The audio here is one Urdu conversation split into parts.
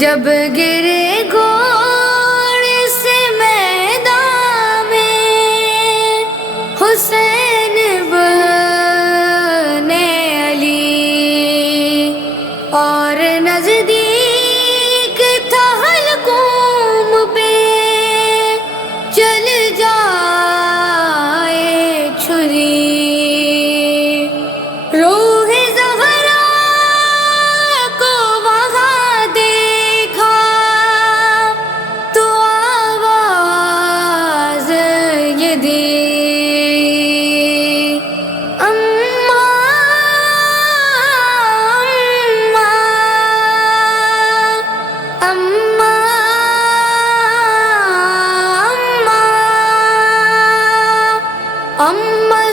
جب گرے گھوڑے سے میدان میں حسین بن علی، اور نزدیک تھا حلقوم پہ چل جائے چھری، روح زہرا کو وہاں دیکھا تو آواز یہ دی، اماں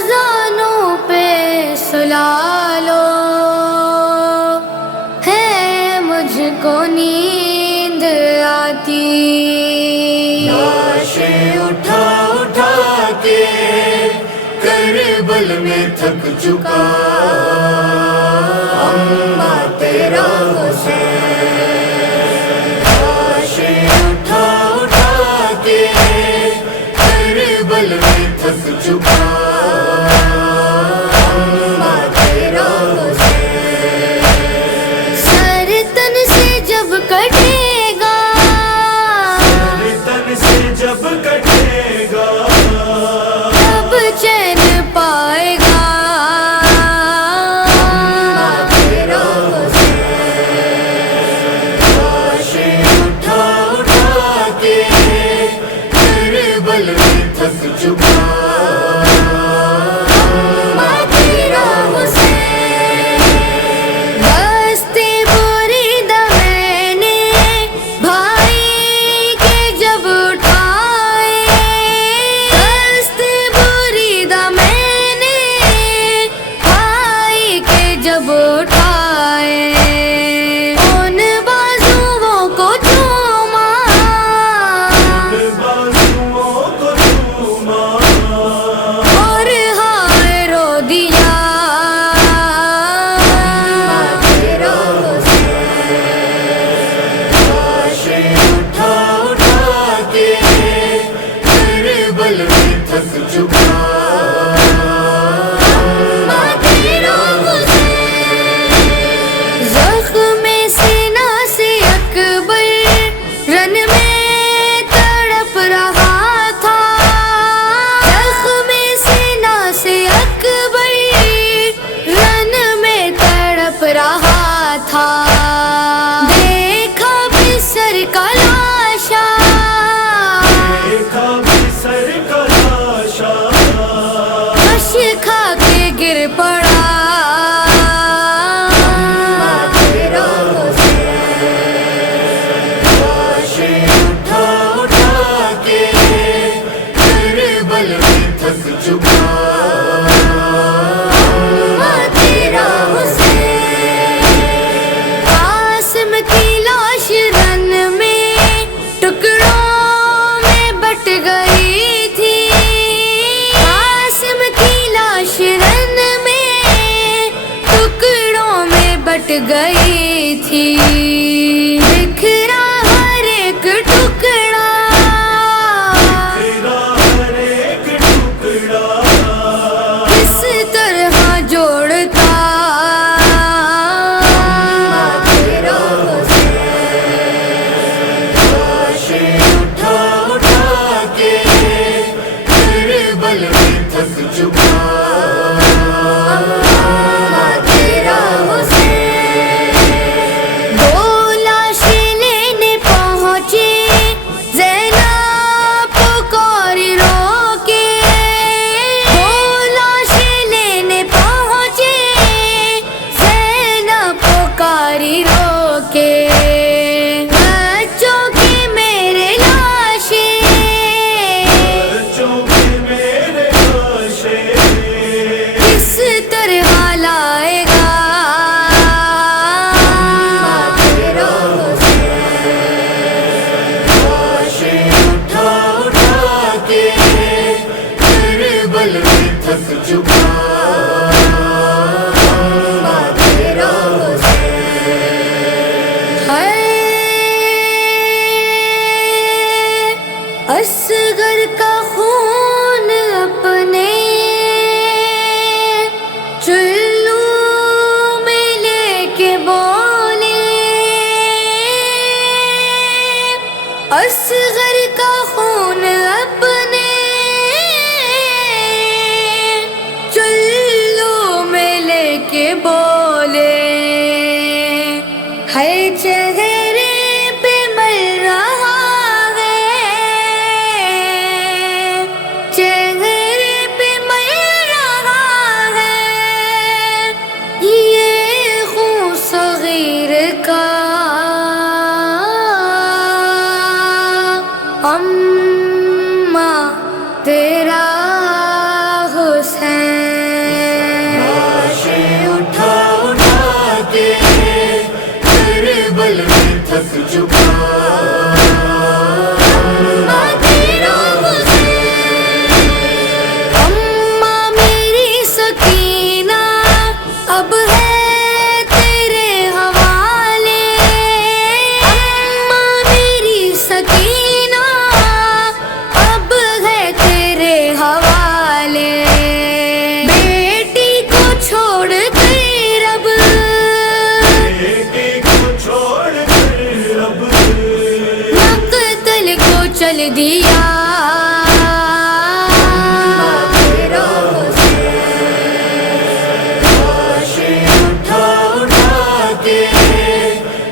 زانوں پہ سلا لو، ہے مجھ کو نیند آتی، لاشیں اٹھا اٹھا کے کربل میں تھک چکا اماں تیرا حسین، لاشیں اٹھا اٹھا کے کربل میں تھک چکا اماں تیرا حسین، سر تن سے جب کٹے گا، تن سے جب کٹے گا تب چین پائے گا اماں تیرا حسین، لاشیں اٹھا اٹھا کے کربل میں تھک چکا اماں تیرا حسین، دستے بریدہ میں نے بھائی کے جب اٹھائے، دستے بریدہ میں نے بھائی کے جب اٹھائے، ان بازوؤں کو چوما، بازوؤں کو چوما اور ہائے رو دیا، اماں تیرا حسین، لاشیں اٹھا اٹھا کے کربل میں تھک چکا اماں تیرا حسین، زخم سینہ سے اکبر رن میں تڑپ رہا تھا، زخم سینہ سے اکبر رن میں تڑپ رہا تھا، دیکھا بسر کا لاشا، دیکھا سر کا لاشا خش کھا کے گر پڑا اماں تیرا حسین، لاشیں اٹھا اٹھا کے کربل میں تھک چکا اماں تیرا حسین، قاسم کی لاش رن میں ٹکڑوں میں بٹ گئی تھی، قاسم کی لاش رن میں ٹکڑوں میں بٹ گئی تھی، بکھرا ہر ایک ٹکڑا، تیرا ہر ایک ٹکڑا کس طرح جوڑتا اماں تیرا حسین، لاشیں اٹھا اٹھا کے کربل میں تھک چکا اماں تیرا حسین، دو لاشیں لینے پہنچے زینب پکاری رو کے، دو لاشیں لینے پہنچے زینب پکاری رو کے، بچوں کی میرے لاشیں بچوں کی میرے لاشیں کس طرح لائے گا اماں تیرا حسین، لاشیں اٹھا اٹھا کے کربل میں تھک چکا اماں تیرا حسین، اصغر کا خون اپنے چلو میں لے کے بولے، اصغر کا خون اپنے چلو میں لے کے بولے، ہے چہرے پہ مل رہا ہے، چہرے پہ مل رہا ہے یہ خون صغیر کا، اماں تیرا حسین، لاشیں اٹھا اٹھا کے کربل میں تھک چکا، اماں تیرا حسین، اماں میری سکینہ اب ہے تیرے حوالے، اماں میری سکینہ اب ہے تیرے حوالے، بیٹی کو چھوڑ کر اب، بیٹی کو چھوڑ کر اب مقتل کو چل دیا، تیرا حسین، لاشیں اٹھا اٹھا کے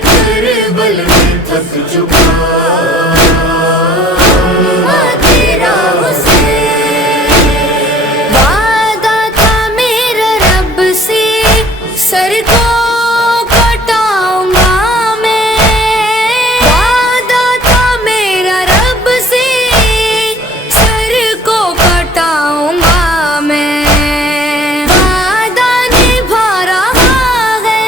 کربل میں تھک چکا، تیرا حسین، وعدہ تھا میرا رب سے سر کو کٹاؤں گا میں، وعدہ تھا میرا رب سے سر کو کٹاؤں گا میں، وعدہ نبھا رہا ہے،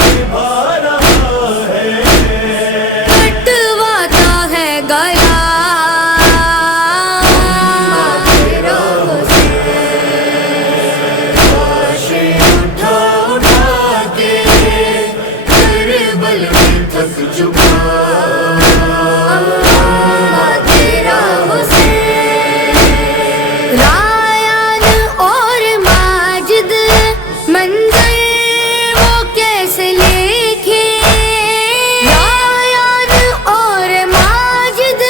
نبھا رہا ہے، کٹواتا ہے گلا، تیرا حسین، لاشیں اٹھا اٹھا کے کربل میں تھک چکا، تیرا حسین، رایان اور ماجد منظر وہ کیسے لکھے، رایان اور ماجد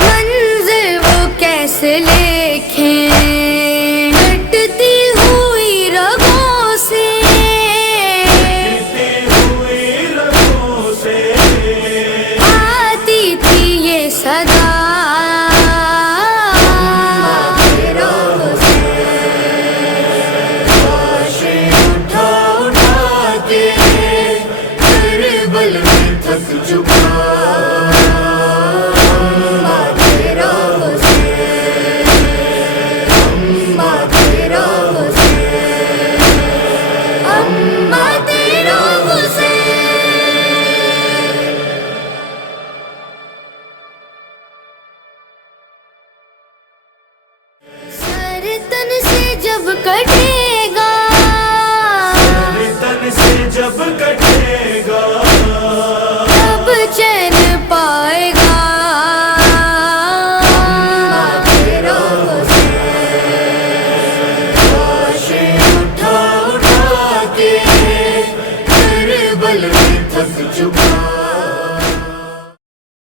منظر وہ کیسے لکھیں، کٹتی ہوئی رگوں سے، کٹتی ہوئی رگوں سے آتی تھی یہ صدا، تیرا حسین، لاشیں اٹھا اٹھا کے کربل میں تھک چکا، تیرا حسین، اماں تیرا حسین، اماں تیرا حسین، سر تن سے جب کٹے گا، تن سے جب کٹے گا